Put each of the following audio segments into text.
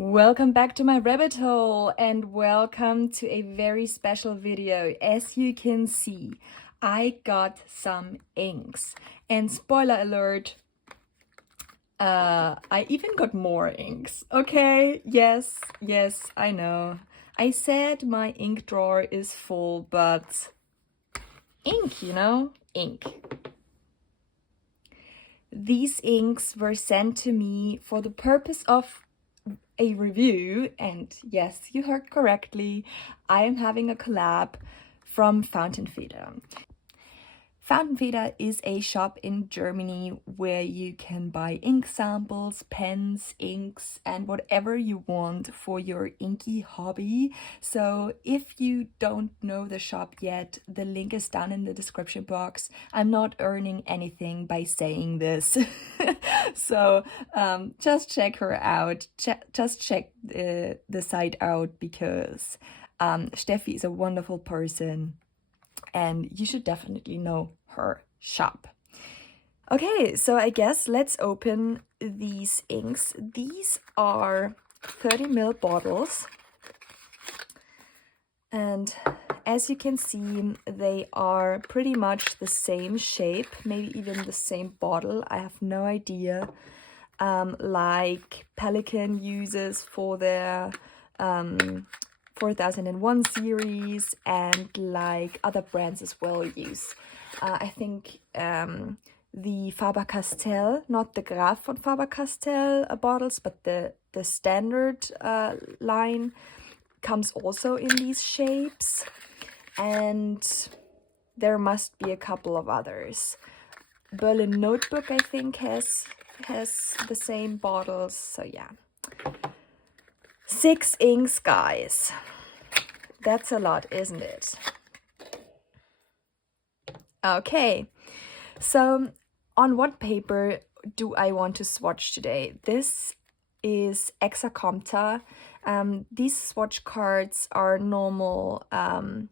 Welcome back to my rabbit hole and welcome to a very special video. As you can see, I got some inks and spoiler alert, I even got more inks. Okay, yes, I know. I said my ink drawer is full, but ink, ink. These inks were sent to me for the purpose of a review, and yes, you heard correctly, I am having a collab from Fountain Feder. Fountain Feder is a shop in Germany where you can buy ink samples, pens, inks, and whatever you want for your inky hobby. So if you don't know the shop yet, the link is down in the description box. I'm not earning anything by saying this. So just check her out. Just check the site out because Steffi is a wonderful person and you should definitely know her shop. Okay, so I guess let's open these inks. These are 30 ml bottles, and as you can see, they are pretty much the same shape, maybe even the same bottle. I have no idea. Like Pelikan uses for their 4001 series, and like other brands as well use. I think the Faber-Castell, not the Graf von Faber-Castell bottles, but the standard line comes also in these shapes, and there must be a couple of others. Berlin Notebook, I think, has the same bottles, so yeah. 6 inks, guys. That's a lot, isn't it? Okay, so on what paper do I want to swatch today? This is Exacompta. These swatch cards are normal, how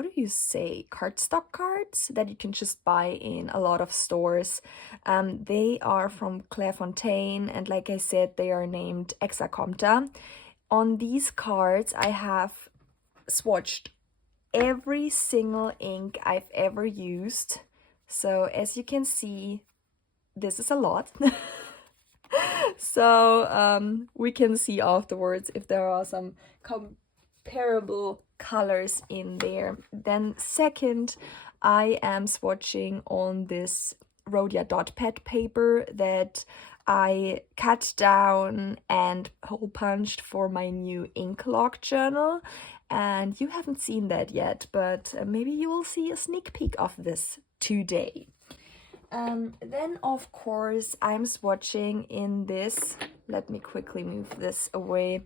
do you say, cardstock cards that you can just buy in a lot of stores. They are from Clairefontaine, and like I said, they are named Exacompta. On these cards, I have swatched every single ink I've ever used. So as you can see, this is a lot. So we can see afterwards if there are some comparable colors in there. Then second, I am swatching on this Rhodia dot pad paper that I cut down and hole punched for my new ink log journal, and you haven't seen that yet, but maybe you will see a sneak peek of this today. Then of course I'm swatching in this, let me quickly move this away,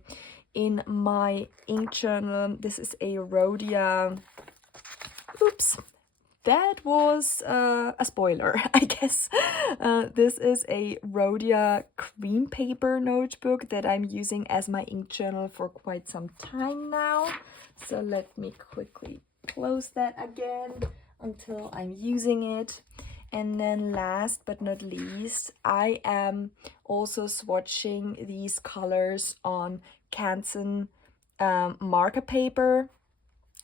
in my ink journal. This is a Rhodia, oops, that was a spoiler, I guess. This is a Rhodia cream paper notebook that I'm using as my ink journal for quite some time now. So let me quickly close that again until I'm using it. And then last but not least, I am also swatching these colors on Canson marker paper.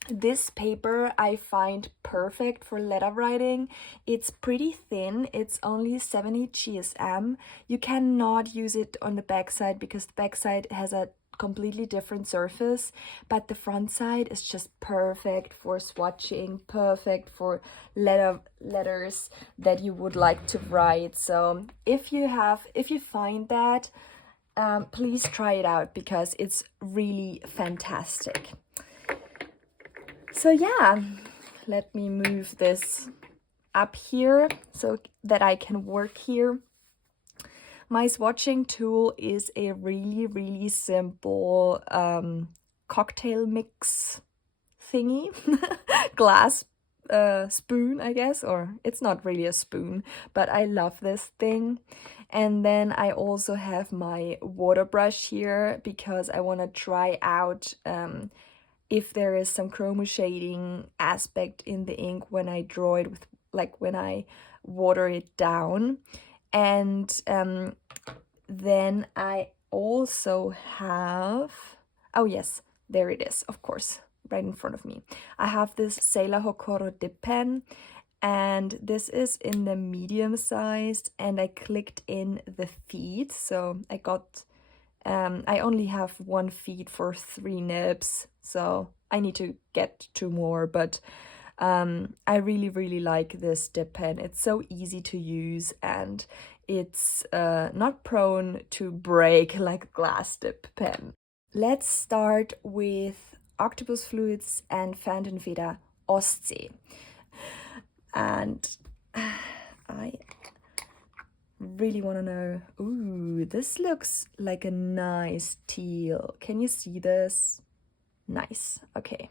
This paper I find perfect for letter writing. It's pretty thin, it's only 70 GSM. You cannot use it on the back side because the back side has a completely different surface, but the front side is just perfect for swatching, perfect for letters that you would like to write. So if you find that, please try it out because it's really fantastic. So yeah, let me move this up here so that I can work here. My swatching tool is a really simple cocktail mix thingy, glass spoon, I guess, or it's not really a spoon, but I love this thing. And then I also have my water brush here because I want to try out if there is some chroma shading aspect in the ink when I draw it with, like when I water it down. And Then I also have, oh yes, there it is, of course, right in front of me. I have this Sailor Hokoro dip pen, and this is in the medium sized, and I clicked in the feet, so I got, I only have one feet for 3 nibs, so I need to get 2 more, but I really like this dip pen. It's so easy to use, and it's not prone to break like a glass dip pen. Let's start with Octopus Fluids and Fountainfeder Ostsee. And I really want to know, ooh, this looks like a nice teal. Can you see this? Nice, okay.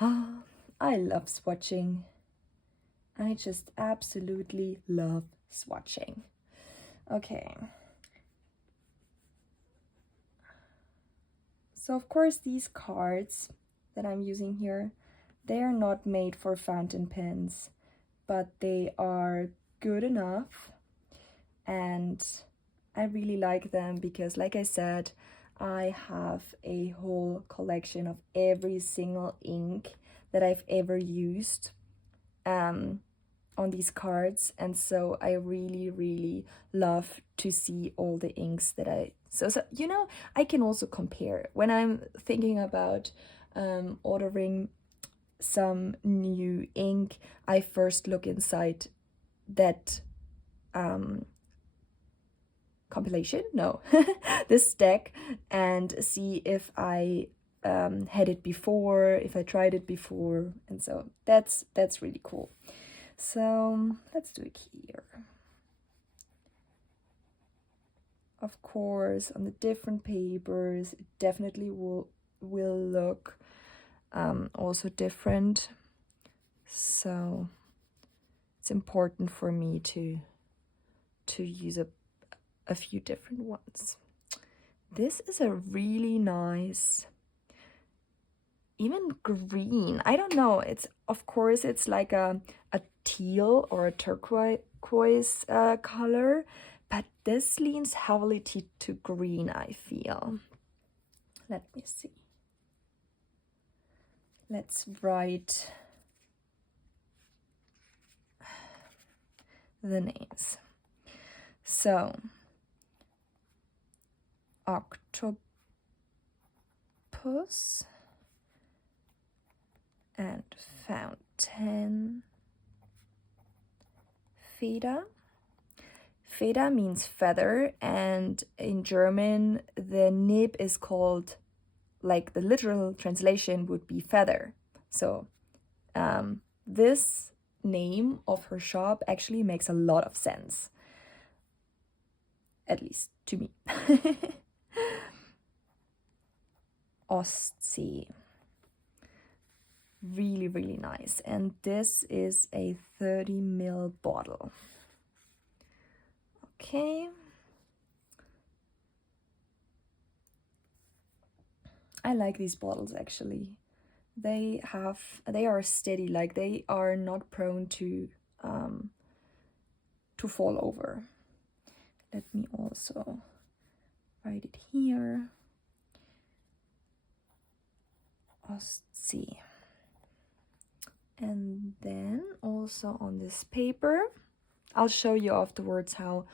I love swatching. I just absolutely love swatching. Okay. So of course these cards that I'm using here, they are not made for fountain pens, but they are good enough, and I really like them because, like I said, I have a whole collection of every single ink that I've ever used on these cards, and so I really love to see all the inks that so you know, I can also compare when I'm thinking about ordering some new ink. I first look inside that compilation, no, this stack, and see if I had it before, if I tried it before, and so that's really cool. So let's do it here. Of course, on the different papers, it definitely will look also different. So it's important for me to use a few different ones. This is a really nice, even green. I don't know. It's, of course, it's like a teal or a turquoise color, but this leans heavily to green, I feel. Let me see. Let's write the names. So, Octopus and Fountain Feder. Feder means feather, and in German the nib is called, like the literal translation would be feather. So this name of her shop actually makes a lot of sense, at least to me. Ostsee. Really nice. And this is a 30 ml bottle. Okay. I like these bottles actually. They are steady, like they are not prone to fall over. Let me also write it here. Ostsee. And then also on this paper, I'll show you afterwards how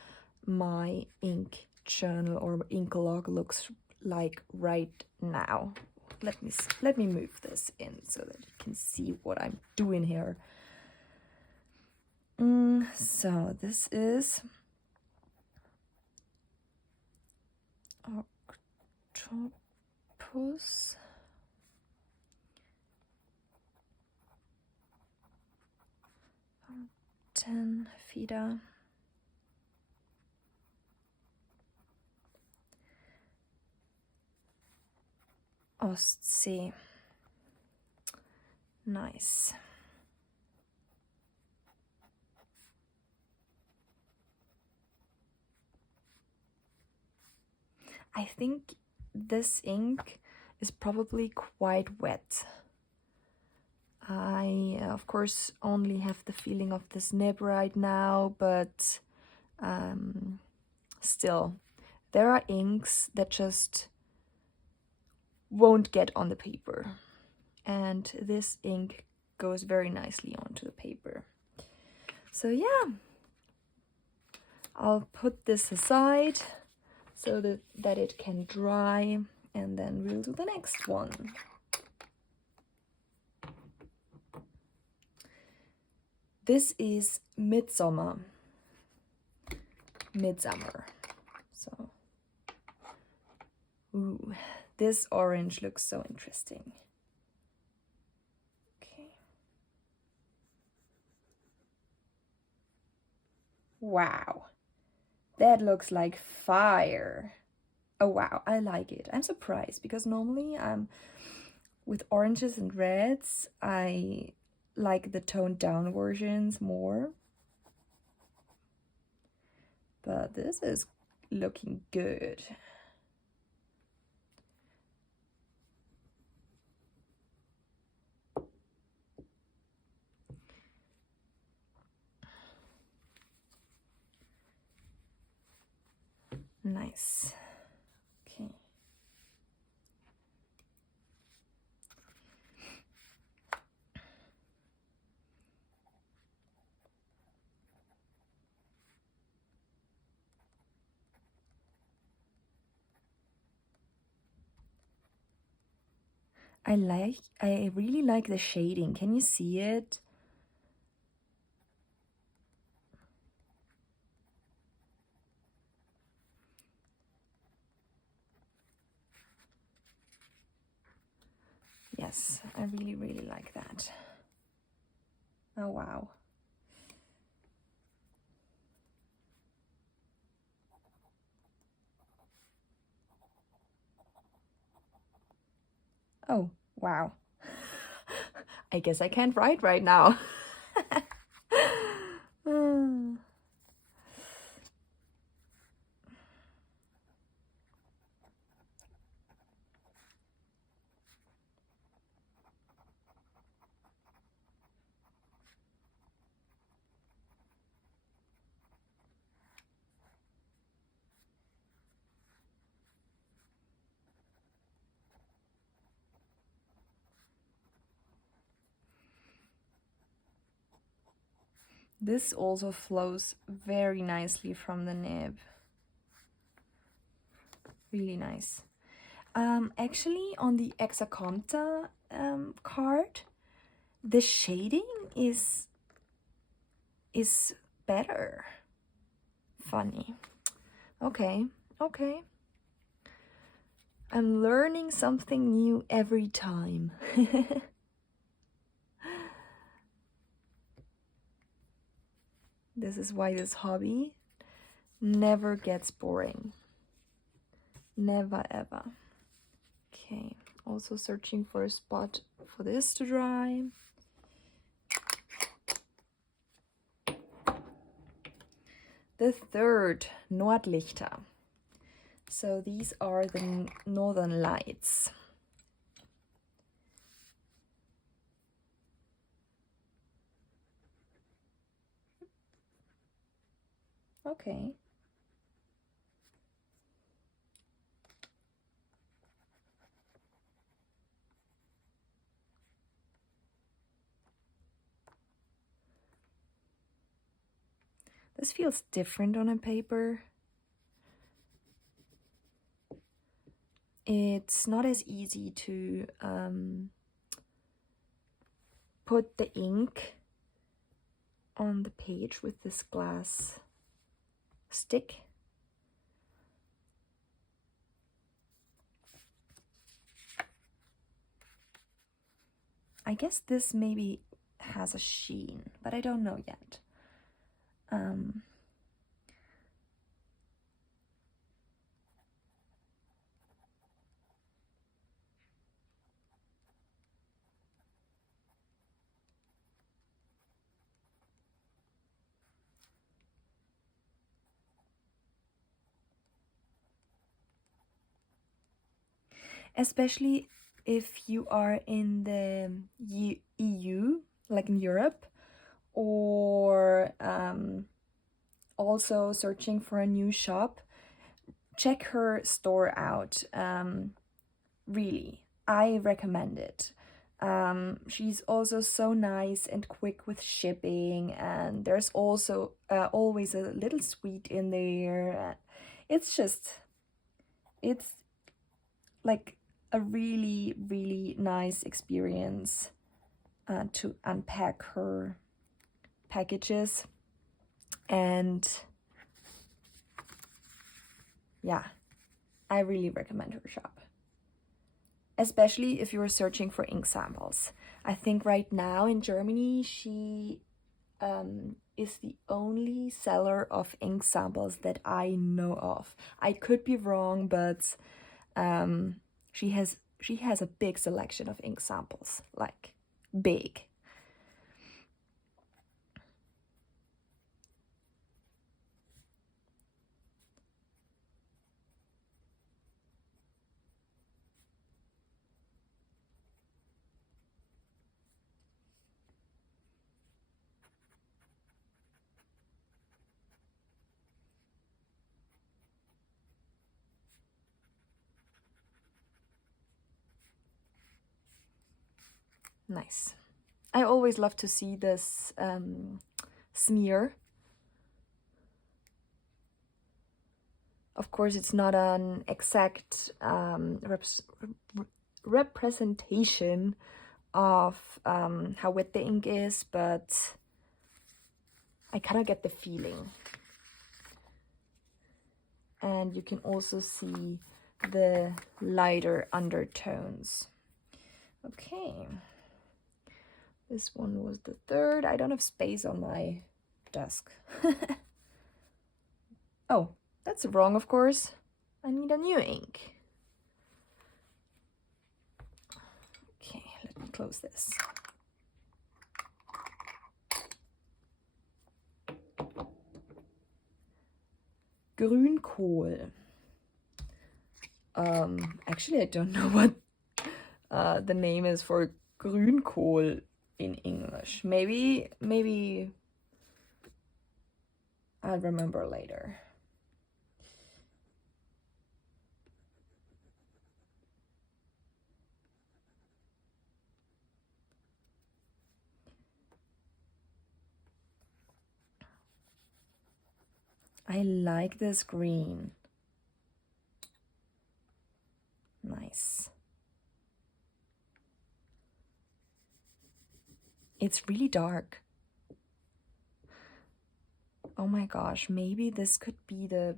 my ink journal or ink log looks like right now. Let me move this in so that you can see what I'm doing here. So this is Octopus Fountainfeder Ostsee. Nice. I think this ink is probably quite wet. I, of course, only have the feeling of this nib right now, but still, There are inks that just won't get on the paper, and this ink goes very nicely onto the paper. So yeah, I'll put this aside so that it can dry, and then we'll do the next one. This is Midsummer. So, ooh, this orange looks so interesting. Okay. Wow, that looks like fire. Oh wow, I like it. I'm surprised because normally with oranges and reds, I like the toned down versions more. But this is looking good. Nice. Okay. I really like the shading. Can you see it? Yes, I really, really like that. Oh, wow. Oh, wow. I guess I can't write right now. This also flows very nicely from the nib. Really nice. Actually, on the Exaconta card, the shading is better. Funny. Okay, okay. I'm learning something new every time. This is why this hobby never gets boring. Never ever. Okay, also searching for a spot for this to dry. The third, Nordlichter. So these are the northern lights. Okay. This feels different on a paper. It's not as easy to put the ink on the page with this glass stick. I guess this maybe has a sheen, but I don't know yet. Especially if you are in the EU, like in Europe, or also searching for a new shop, check her store out. Really, I recommend it. She's also so nice and quick with shipping, and there's also always a little sweet in there. It's like a really, really nice experience to unpack her packages. And yeah, I really recommend her shop, especially if you're searching for ink samples. I think right now in Germany she is the only seller of ink samples that I know of. I could be wrong, but she has a big selection of ink samples, like big. Nice. I always love to see this smear. Of course, it's not an exact representation of how wet the ink is, but I kind of get the feeling. And you can also see the lighter undertones. Okay. This one was the third. I don't have space on my desk. Oh, that's wrong, of course. I need a new ink. Okay, let me close this. Grünkohl. Actually, I don't know what the name is for Grünkohl in English. Maybe I'll remember later. I like this green. Nice. It's really dark. Oh my gosh, maybe this could be the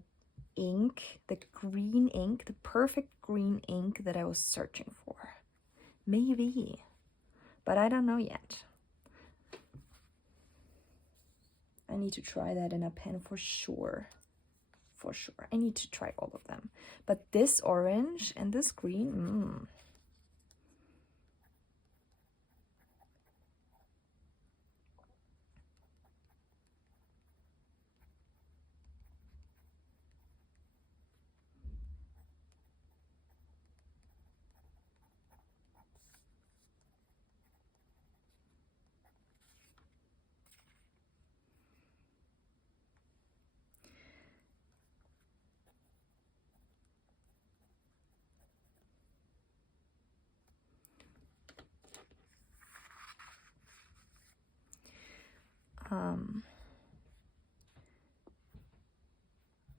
ink, the green ink, the perfect green ink that I was searching for. Maybe, but I don't know yet. I need to try that in a pen for sure. For sure. I need to try all of them. But this orange and this green,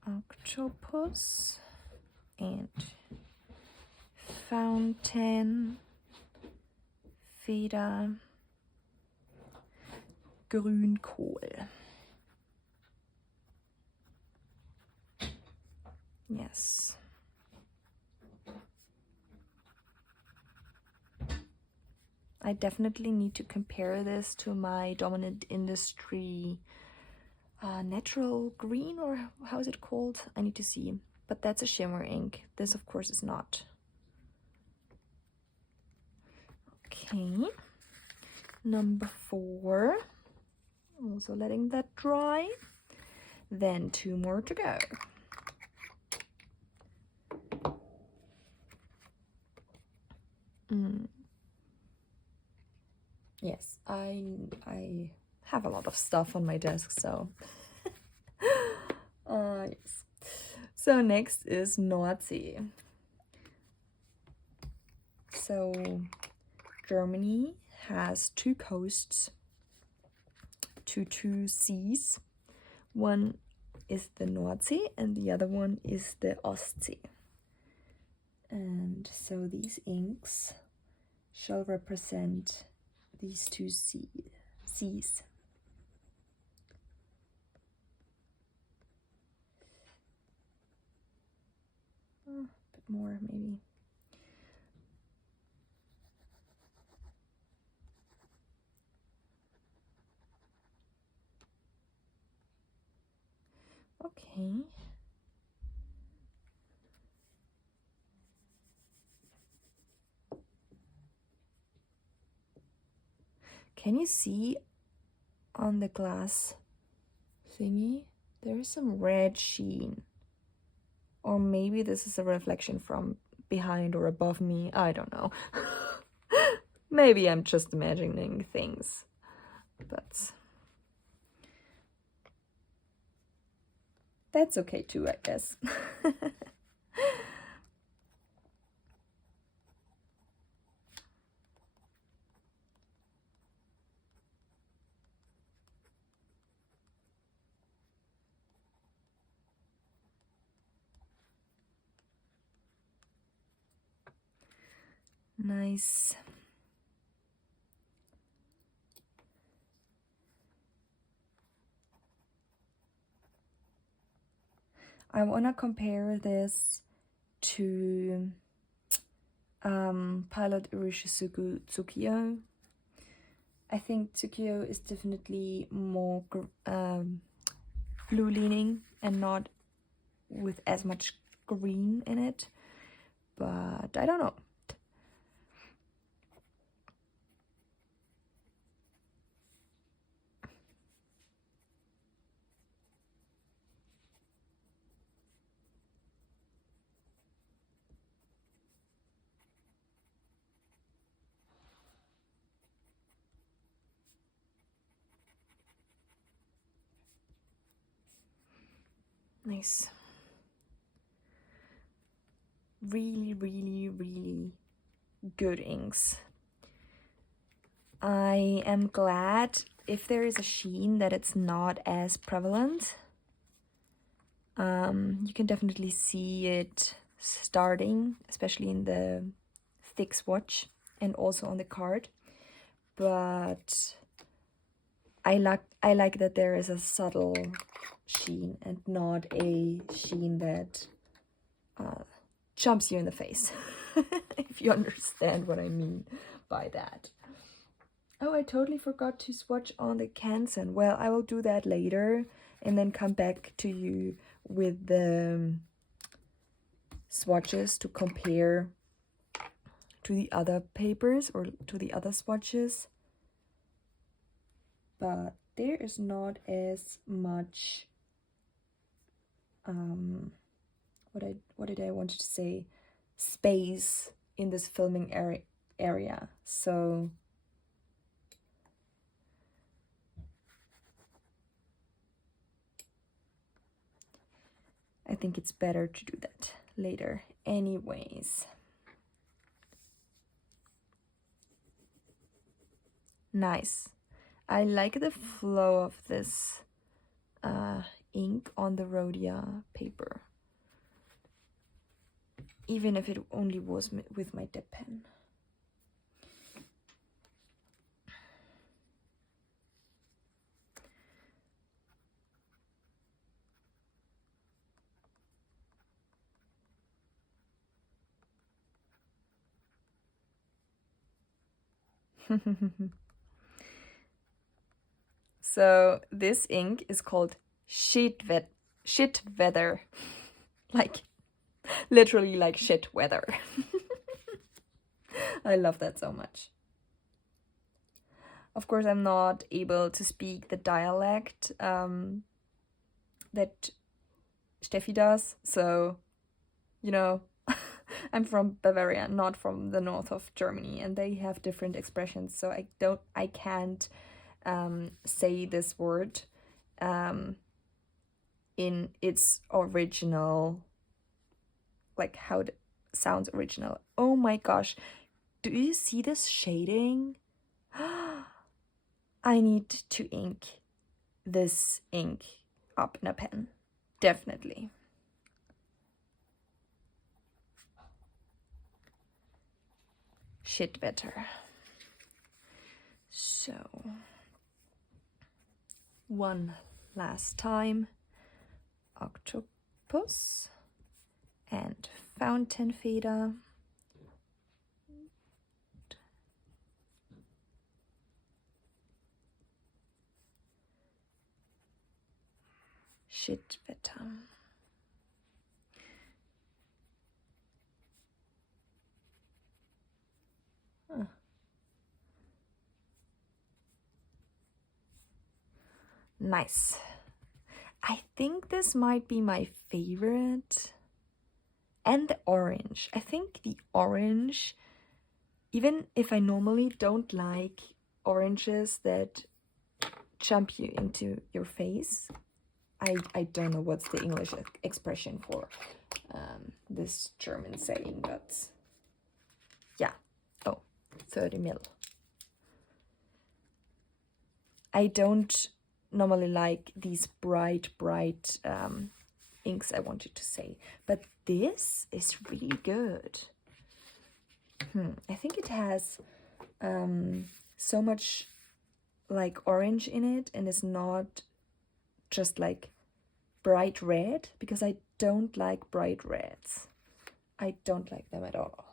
octopus and fountain, Feder, Grünkohl. Yes. I definitely need to compare this to my Dominant Industry natural green, or how is it called? I need to see. But that's a shimmer ink. This, of course, is not. Okay. Number 4. Also letting that dry. Then 2 more to go. Yes, I have a lot of stuff on my desk, so yes. So next is Nordsee. So Germany has two coasts to two seas. One is the Nordsee and the other one is the Ostsee. And so these inks shall represent these two seas. A bit more maybe. Okay. Can you see on the glass thingy? There is some red sheen. Or maybe this is a reflection from behind or above me. I don't know. Maybe I'm just imagining things. But that's okay too, I guess. Nice. I want to compare this to Pilot Irishizuku Tsukiyo. I think Tsukiyo is definitely more blue leaning and not with as much green in it, but I don't know. Nice. Really, really, really good inks. I am glad if there is a sheen that it's not as prevalent. You can definitely see it starting, especially in the thick swatch and also on the card. But I like that there is a subtle sheen and not a sheen that jumps you in the face. If you understand what I mean by that. Oh, I totally forgot to swatch on the Canson. Well, I will do that later and then come back to you with the swatches to compare to the other papers or to the other swatches. But there is not as much what did I want to say, space in this filming area. So I think it's better to do that later anyways. Nice. I like the flow of this ink on the Rhodia paper, even if it only was with my dip pen. So this ink is called shit weather, like literally like shit weather. I love that so much. Of course, I'm not able to speak the dialect that Steffi does, so you know, I'm from Bavaria, not from the north of Germany, and they have different expressions, so I can't say this word in its original like how it sounds original. Oh my gosh, do you see this shading? I need to ink this ink up in a pen, definitely. Shit better. So, one last time, octopus and fountain feeder. Shit better. Nice. I think this might be my favorite. And the orange. I think the orange, even if I normally don't like oranges that jump you into your face, I don't know what's the English expression for this German saying, but yeah. Oh, 30 mil. I don't normally like these bright inks, I wanted to say, but this is really good. I think it has so much like orange in it, and it's not just like bright red, because I don't like bright reds. I don't like them at all.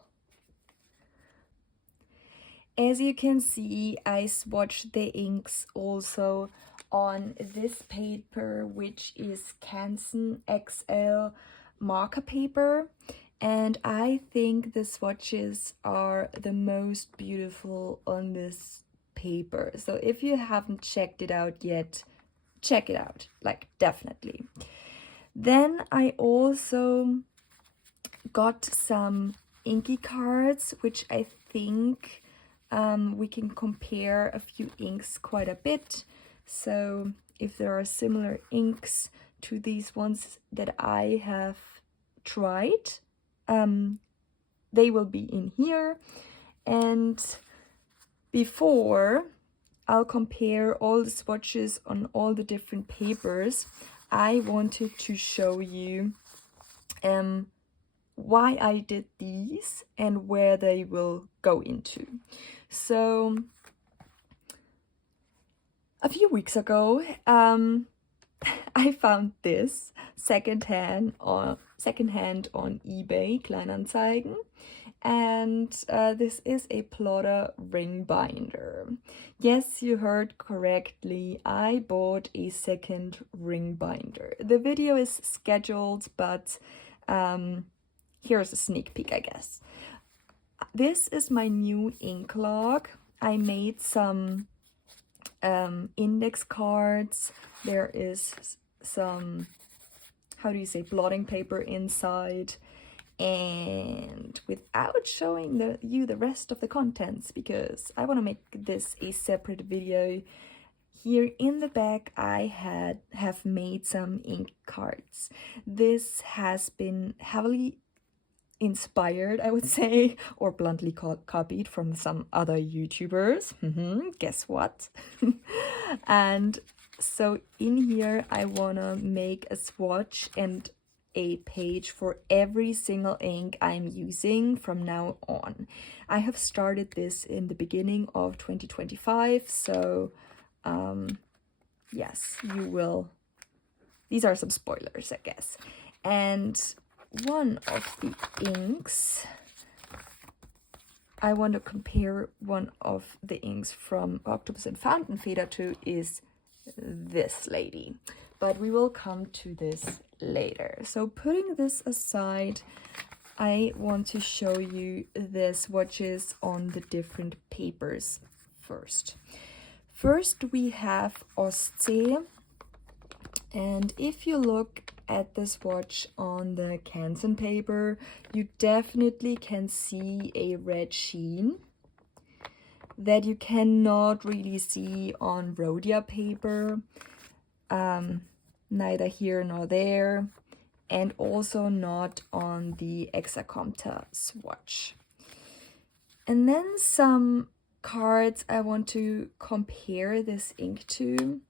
As you can see, I swatched the inks also on this paper, which is Canson XL marker paper, and I think the swatches are the most beautiful on this paper. So if you haven't checked it out yet, check it out, like definitely. Then I also got some inky cards, which I think we can compare a few inks quite a bit. So if there are similar inks to these ones that I have tried, they will be in here. And before I'll compare all the swatches on all the different papers, I wanted to show you why I did these and where they will go into. So a few weeks ago, I found this secondhand on eBay, Kleinanzeigen, and this is a plotter ring binder. Yes, you heard correctly, I bought a second ring binder. The video is scheduled, but here's a sneak peek, I guess. This is my new ink log. I made some index cards. There is some, how do you say, blotting paper inside. And without showing you the rest of the contents, because I want to make this a separate video, here in the back I have made some ink cards. This has been heavily inspired, I would say, or bluntly copied from some other YouTubers. Guess what? And so in here I wanna make a swatch and a page for every single ink I'm using from now on. I have started this in the beginning of 2025, so yes, you will. These are some spoilers, I guess. And one of the inks, I want to compare one of the inks from Octopus and Fountain Feeder to is this lady. But we will come to this later. So putting this aside, I want to show you the swatches on the different papers first. First we have Ostsee, and if you look at the swatch on the Canson paper, you definitely can see a red sheen that you cannot really see on Rhodia paper, neither here nor there. and also not on the Exacompta swatch. And then some cards I want to compare this ink to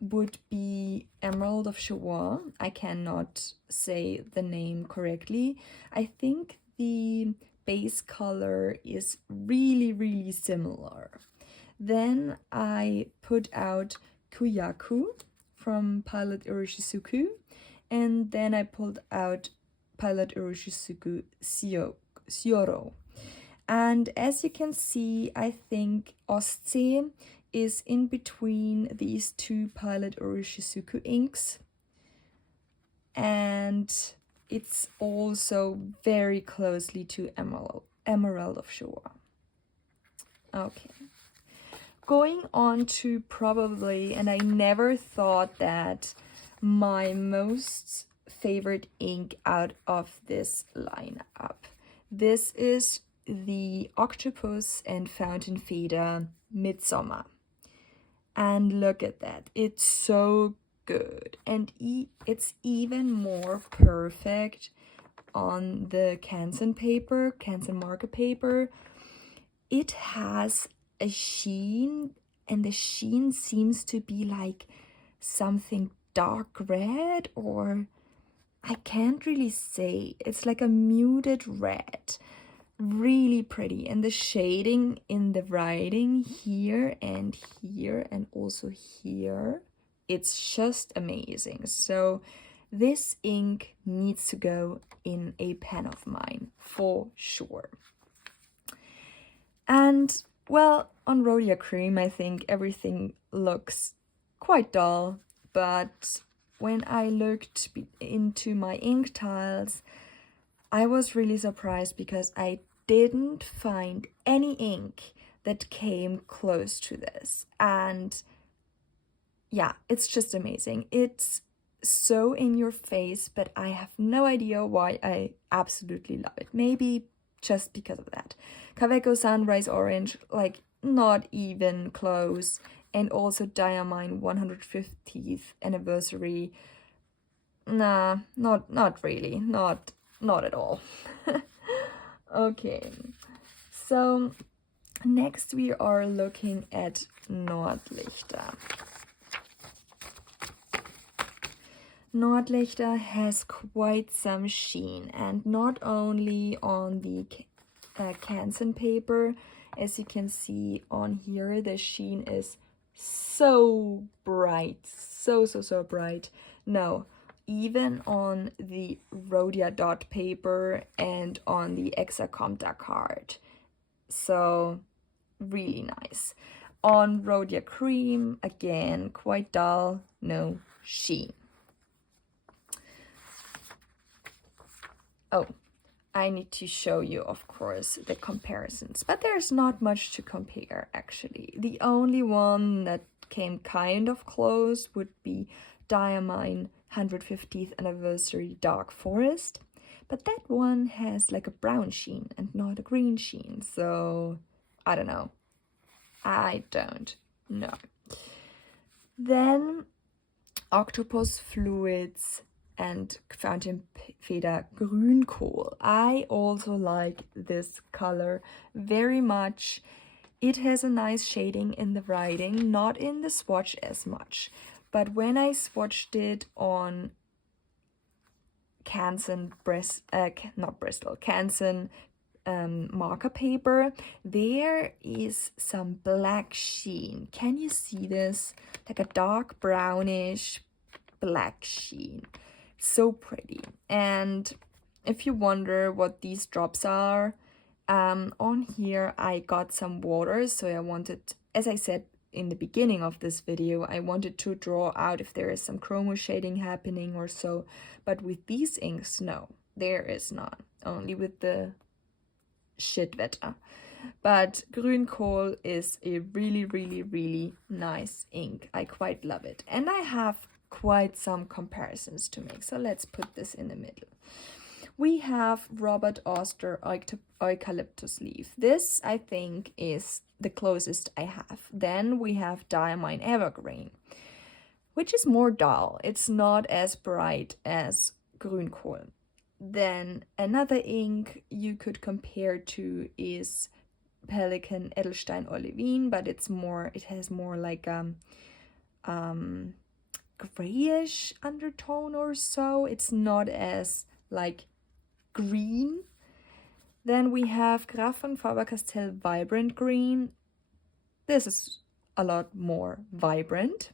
would be Emerald of Chauvet. I cannot say the name correctly. I think the base color is really similar. Then I put out Kuyaku from Pilot Iroshizuku, and then I pulled out Pilot Iroshizuku Sioro. And as you can see, I think Ostsee is in between these two Pilot Iroshizuku inks. And it's also very closely to Emerald of Chauvet. Okay. Going on to probably, and I never thought that, my most favorite ink out of this lineup. This is the Octopus and Fountain Feeder Midsummer. And look at that, it's so good. And it's even more perfect on the Canson paper, Canson marker paper. It has a sheen, and the sheen seems to be like something dark red, or I can't really say. It's like a muted red. Really pretty. And the shading in the writing here and also here, it's just amazing. So this ink needs to go in a pen of mine for sure. And well, on Rhodia Cream, I think everything looks quite dull, but when I looked into my ink tiles, I was really surprised because I didn't find any ink that came close to this. And yeah, it's just amazing. It's so in your face, but I have no idea why I absolutely love it. Maybe just because of that. Kaweco Sunrise Orange, like not even close. And also Diamine 150th anniversary. Nah, not really. Not at all. Okay. So next we are looking at Nordlichter. Nordlichter has quite some sheen, and not only on the Canson paper. As you can see on here, the sheen is so bright, so bright. No, even on the Rhodia dot paper and on the Exacompta card. So really nice. On Rhodia Cream, again, quite dull, no sheen. Oh, I need to show you, of course, the comparisons, but there's not much to compare, actually. The only one that came kind of close would be Diamine 150th Anniversary Dark Forest, but that one has like a brown sheen and not a green sheen, so I don't know. Then Octopus Fluids and Fountain Feeder Grünkohl. I also like this color very much. It has a nice shading in the writing, not in the swatch as much. But when I swatched it on Canson Canson marker paper, there is some black sheen. Can you see this? Like a dark brownish black sheen. So pretty. And if you wonder what these drops are, on here I got some water, so I wanted, as I said in the beginning of this video, I wanted to draw out if there is some chromo shading happening or so, but with these inks, no, there is none, only with the Shitwetter. But Grünkohl is a really nice ink. I quite love it, and I have quite some comparisons to make, so let's put this in the middle. We have Robert Oster Eucalyptus Leaf. This, I think, is the closest I have. Then we have Diamine Evergreen, which is more dull. It's not as bright as Grünkohl. Then another ink you could compare to is Pelikan Edelstein Olivine, but it has more like grayish undertone or so. It's not as like green. Then we have Graf von Faber-Castell Vibrant Green. This is a lot more vibrant,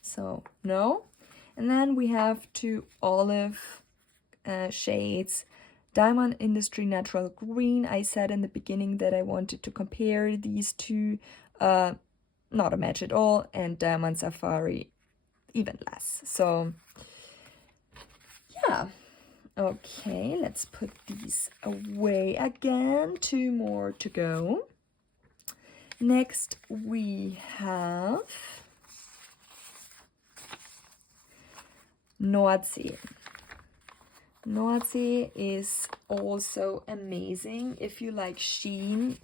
so no. And then we have two olive shades. Diamond Industry Natural Green. I said in the beginning that I wanted to compare these two, not a match at all, and Diamond Safari even less. So yeah, okay, let's put these away again. Two more to go. Next we have Nordsee. Nordsee is also amazing. If you like sheen,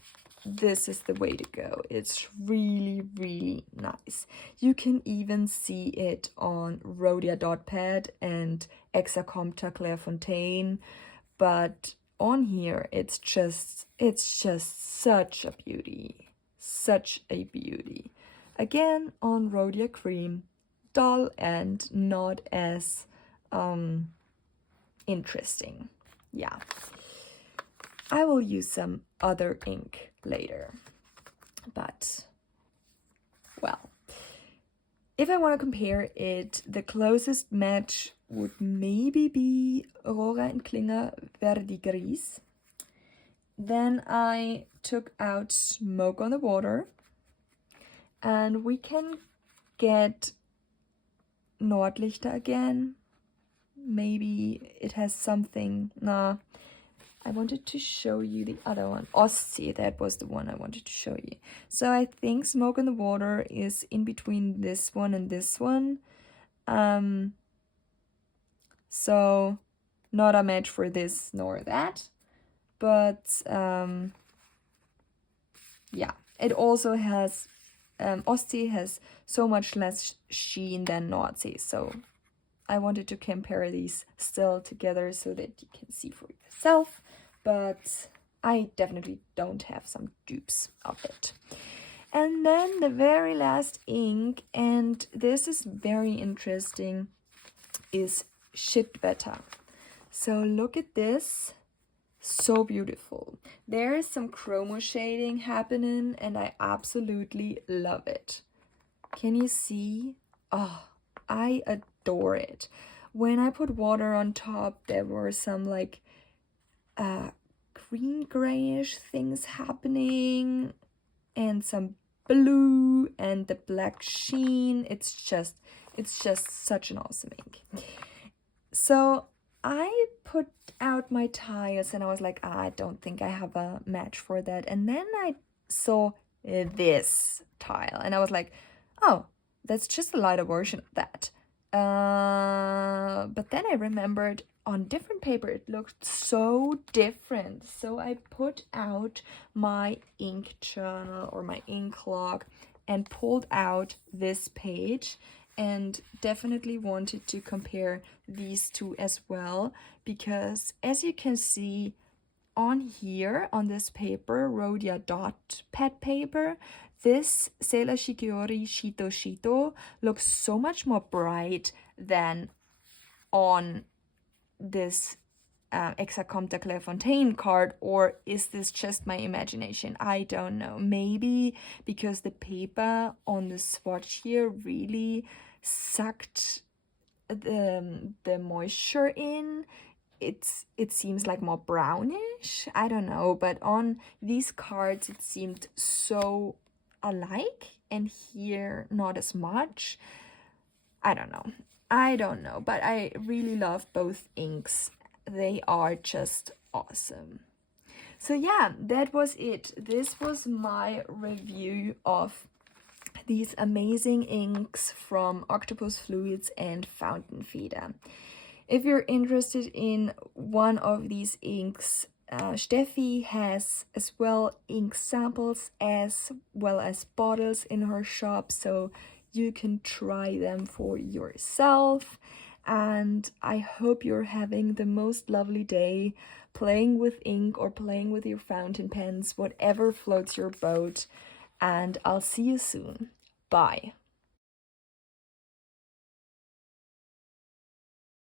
this is the way to go. It's really, really nice. You can even see it on Rhodia Dot Pad and Exacompta Clairefontaine, but on here it's just such a beauty. Such a beauty. Again, on Rhodia Cream, dull and not as interesting. Yeah, I will use some other ink later, but well, if I want to compare it, the closest match would maybe be Aurora and Klinger Verdi Gris. Then I took out Smoke on the Water, and we can get Nordlichter again. Maybe it has something. Nah, I wanted to show you the other one. Ostsee, that was the one I wanted to show you. So I think Smoke on the Water is in between this one and this one. So not a match for this nor that. But yeah, it also has, Ostsee has so much less sheen than Nordsee. So I wanted to compare these still together so that you can see for yourself, but I definitely don't have some dupes of it. And then the very last ink, and this is very interesting, is Schibsted. So look at this, so beautiful. There is some chromo shading happening and I absolutely love it. Can you see? Oh, I adore it. When I put water on top, there were some like green grayish things happening and some blue and the black sheen. It's just such an awesome ink. So I put out my tiles and I was like, I don't think I have a match for that. And then I saw this tile and I was like, oh, that's just a lighter version of that. But then I remembered on different paper it looked so different. So I put out my ink journal or my ink log and pulled out this page and definitely wanted to compare these two as well, because as you can see on here on this paper, Rhodia Dot Pad paper, this Sailor Shikiori Shito Shito looks so much more bright than on this Exacompta Clairefontaine card. Or is this just my imagination? I don't know. Maybe because the paper on the swatch here really sucked the moisture in. It seems like more brownish. I don't know, but on these cards it seemed so alike, and here not as much. I don't know, but I really love both inks. They are just awesome. So yeah, that was it. This was my review of these amazing inks from Octopus Fluids and Fountain Feeder. If you're interested in one of these inks, Steffi has as well ink samples as well as bottles in her shop, so you can try them for yourself. and I hope you're having the most lovely day playing with ink or playing with your fountain pens, whatever floats your boat, and I'll see you soon. Bye.